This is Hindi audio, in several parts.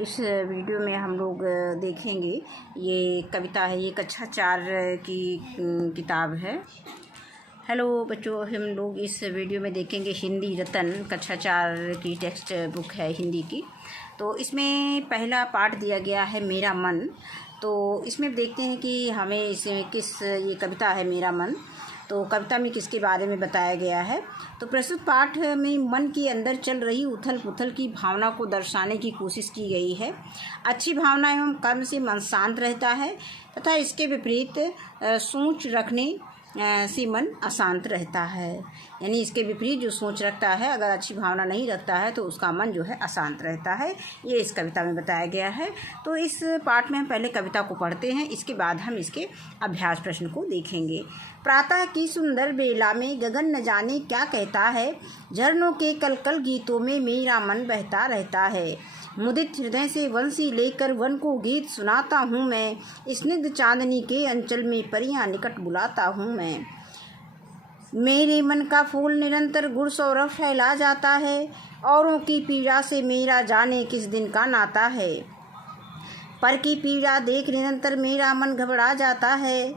इस वीडियो में हम लोग देखेंगे, ये कविता है, ये कक्षा 4 की किताब है। हेलो बच्चों, हम लोग इस वीडियो में देखेंगे हिंदी रतन कक्षा 4 की टेक्स्ट बुक है हिंदी की। तो इसमें पहला पार्ट दिया गया है मेरा मन। तो इसमें देखते हैं कि हमें इसमें ये कविता है मेरा मन, तो कविता में किसके बारे में बताया गया है। तो प्रस्तुत पाठ में मन के अंदर चल रही उथल पुथल की भावना को दर्शाने की कोशिश की गई है। अच्छी भावना एवं कर्म से मन शांत रहता है तथा इसके विपरीत सोच रखने से मन अशांत रहता है। यानी इसके विपरीत जो सोच रखता है, अगर अच्छी भावना नहीं रखता है तो उसका मन जो है अशांत रहता है। ये इस कविता में बताया गया है। तो इस पाठ में हम पहले कविता को पढ़ते हैं, इसके बाद हम इसके अभ्यास प्रश्न को देखेंगे। प्रातः की सुंदर बेला में गगन न जाने क्या कहता है, झरनों के कलकल गीतों में मेरा मन बहता रहता है। मुदित हृदय से वंशी लेकर वन को गीत सुनाता हूँ मैं, स्निग्ध चांदनी के अंचल में परियां निकट बुलाता हूँ मैं। मेरे मन का फूल निरंतर गुड़ सौरभ फैला जाता है, औरों की पीड़ा से मेरा जाने किस दिन का नाता है। पर की पीड़ा देख निरंतर मेरा मन घबरा जाता है,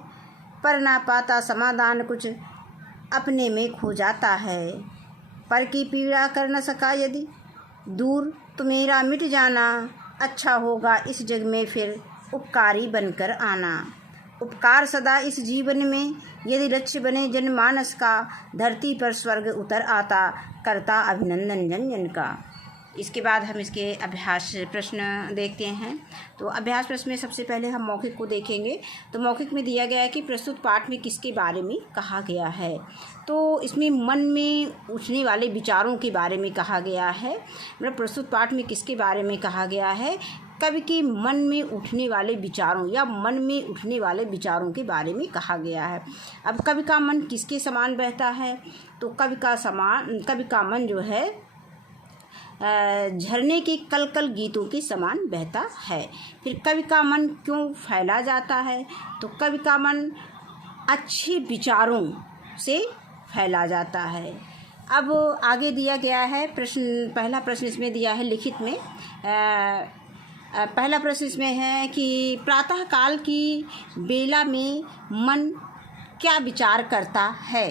पर ना पाता समाधान कुछ अपने में खो जाता है। पर की पीड़ा कर न सका यदि दूर तो मेरा मिट जाना, अच्छा होगा इस जग में फिर उपकारी बनकर आना। उपकार सदा इस जीवन में यदि लक्ष्य बने जनमानस का, धरती पर स्वर्ग उतर आता करता अभिनंदन जन जन का। इसके बाद हम इसके अभ्यास प्रश्न देखते हैं। तो अभ्यास प्रश्न में सबसे पहले हम मौखिक को देखेंगे। तो मौखिक में दिया गया है कि प्रस्तुत पाठ में किसके बारे में कहा गया है। तो इसमें मन में उठने वाले विचारों के बारे में कहा गया है। मतलब प्रस्तुत पाठ में किसके बारे में कहा गया है, कवि के मन में उठने वाले विचारों या मन में उठने वाले विचारों के बारे में कहा गया है। अब कवि का मन किसके समान बहता है, तो कवि का मन जो है झरने के कलकल गीतों के समान बहता है। फिर कवि का मन क्यों फैला जाता है, तो कवि का मन अच्छे विचारों से फैला जाता है। अब आगे दिया गया है प्रश्न, पहला प्रश्न इसमें दिया है लिखित में। पहला प्रश्न इसमें है कि प्रातः काल की बेला में मन क्या विचार करता है।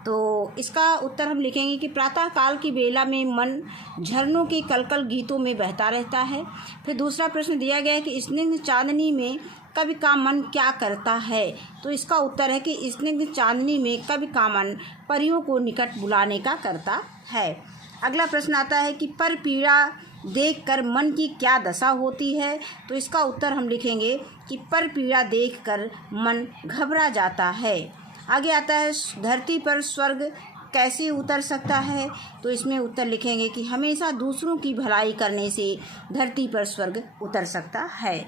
तो इसका उत्तर हम लिखेंगे कि प्रातः काल की बेला में मन झरनों के कलकल गीतों में बहता रहता है। फिर दूसरा प्रश्न दिया गया है कि स्निग्ध चांदनी में कवि का मन क्या करता है। तो इसका उत्तर है कि स्निग्ध चांदनी में कवि का मन परियों को निकट बुलाने का करता है। अगला प्रश्न आता है कि पर पीड़ा देखकर मन की क्या दशा होती है। तो इसका उत्तर हम लिखेंगे कि पर पीड़ा देखकर मन घबरा जाता है। आगे आता है धरती पर स्वर्ग कैसे उतर सकता है। तो इसमें उत्तर लिखेंगे कि हमेशा दूसरों की भलाई करने से धरती पर स्वर्ग उतर सकता है।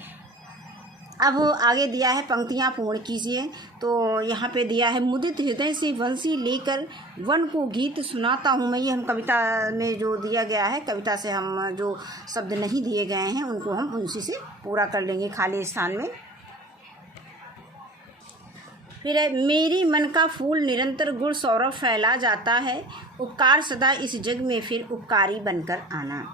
अब आगे दिया है पंक्तियाँ पूर्ण कीजिए। तो यहाँ पे दिया है मुदित हृदय से वंशी लेकर वन को गीत सुनाता हूँ मैं। ये हम कविता में जो दिया गया है, कविता से हम जो शब्द नहीं दिए गए हैं उनको हम उसी से पूरा कर लेंगे खाली स्थान में। फिर है मेरी मन का फूल निरंतर गुड़ सौरभ फैला जाता है, उपकार सदा इस जग में फिर उपकारी बनकर आना।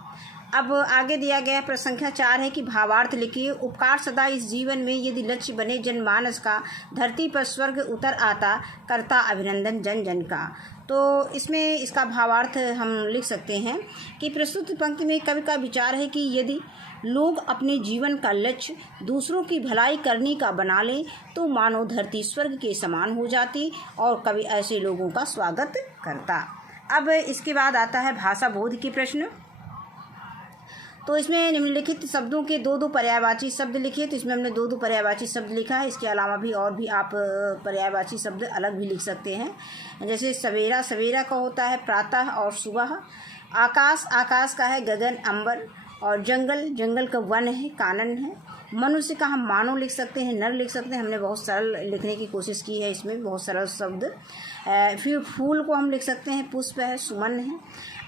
अब आगे दिया गया प्रश्न संख्या 4 है कि भावार्थ लिखिए। उपकार सदा इस जीवन में यदि लक्ष्य बने जनमानस का, धरती पर स्वर्ग उतर आता करता अभिनंदन जन जन का। तो इसमें इसका भावार्थ हम लिख सकते हैं कि प्रस्तुत पंक्ति में कवि का विचार है कि यदि लोग अपने जीवन का लक्ष्य दूसरों की भलाई करने का बना लें तो मानो धरती स्वर्ग के समान हो जाती और कवि ऐसे लोगों का स्वागत करता। अब इसके बाद आता है भाषा बोध के प्रश्न। तो इसमें निम्नलिखित शब्दों के दो पर्यायवाची शब्द लिखिए। तो इसमें हमने दो पर्यायवाची शब्द लिखा है। इसके अलावा भी और भी आप पर्यायवाची शब्द अलग भी लिख सकते हैं। जैसे सवेरा, सवेरा का होता है प्रातः और सुबह। आकाश, आकाश का है गगन अंबर। और जंगल, जंगल का वन है कानन है। मनुष्य का हम मानव लिख सकते हैं, नर लिख सकते हैं। हमने बहुत सरल लिखने की कोशिश की है, इसमें बहुत सरल शब्द। फिर फूल को हम लिख सकते हैं पुष्प है, सुमन है।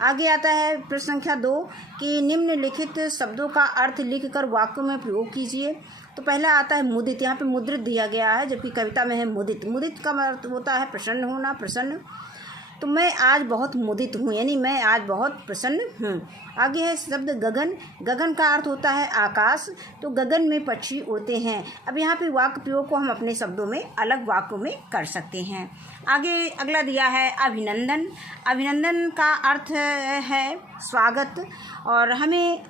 आगे आता है प्रश्न संख्या 2 कि निम्नलिखित शब्दों का अर्थ लिखकर वाक्यों में प्रयोग कीजिए। तो पहला आता है मुदित। यहाँ पे मुद्रित दिया गया है, जबकि कविता में है मुदित। मुदित का अर्थ होता है प्रसन्न होना, प्रसन्न। तो मैं आज बहुत मुदित हूँ, यानी मैं आज बहुत प्रसन्न हूँ। आगे है शब्द गगन। गगन का अर्थ होता है आकाश, तो गगन में पक्षी उड़ते हैं। अब यहाँ पे वाक्य प्रयोग को हम अपने शब्दों में अलग वाक्यों में कर सकते हैं। आगे अगला दिया है अभिनंदन। अभिनंदन का अर्थ है स्वागत, और हमें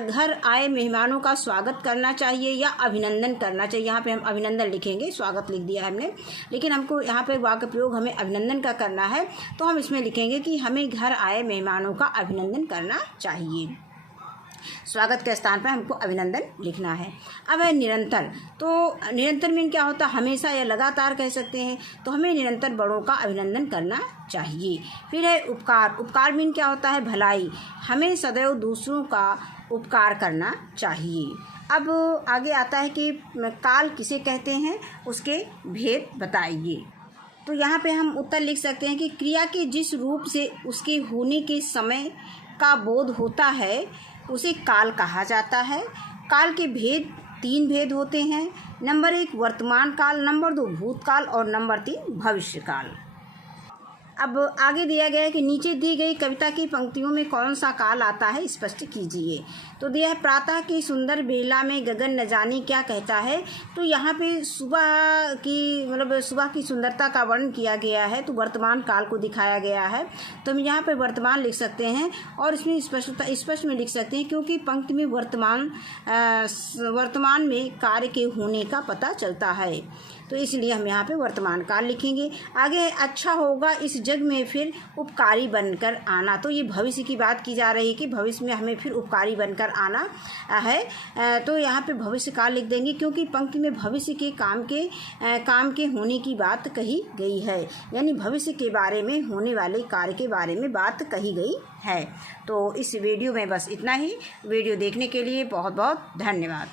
घर आए मेहमानों का स्वागत करना चाहिए या अभिनंदन करना चाहिए। यहाँ पे हम अभिनंदन लिखेंगे, स्वागत लिख दिया हमने, लेकिन हमको यहाँ पे वाक्य प्रयोग हमें अभिनंदन का करना है, तो हम इसमें लिखेंगे कि हमें घर आए मेहमानों का अभिनंदन करना चाहिए। स्वागत के स्थान पर हमको अभिनंदन लिखना है। अब है निरंतर। तो निरंतर मीन क्या होता है? हमेशा या लगातार कह सकते हैं। तो हमें निरंतर बड़ों का अभिनंदन करना चाहिए। फिर है उपकार। उपकार मीन क्या होता है? भलाई। हमें सदैव दूसरों का उपकार करना चाहिए। अब आगे आता है कि काल किसे कहते हैं, उसके भेद बताइए। तो यहाँ पे हम उत्तर लिख सकते हैं कि क्रिया के जिस रूप से उसके होने के समय का बोध होता है उसे काल कहा जाता है। काल के भेद 3 भेद होते हैं। नंबर 1 वर्तमान काल, नंबर 2 भूतकाल और नंबर 3 भविष्य काल। अब आगे दिया गया है कि नीचे दी गई कविता की पंक्तियों में कौन सा काल आता है, स्पष्ट कीजिए। तो दिया है प्रातः की सुंदर बेला में गगन न जाने क्या कहता है। तो यहाँ पे सुबह की मतलब सुबह की सुंदरता का वर्णन किया गया है, तो वर्तमान काल को दिखाया गया है। तो हम यहाँ पे वर्तमान लिख सकते हैं और इसमें स्पष्ट में लिख सकते हैं, क्योंकि पंक्ति में वर्तमान में कार्य के होने का पता चलता है, तो इसलिए हम यहाँ पे वर्तमान काल लिखेंगे। आगे है अच्छा होगा इस जग में फिर उपकारी बनकर आना। तो ये भविष्य की बात की जा रही है कि भविष्य में हमें फिर उपकारी बनकर आना है। तो यहाँ पे भविष्य काल लिख देंगे, क्योंकि पंक्ति में भविष्य के काम के होने की बात कही गई है, यानी भविष्य के बारे में, होने वाले कार्य के बारे में बात कही गई है। तो इस वीडियो में बस इतना ही। वीडियो देखने के लिए बहुत बहुत धन्यवाद।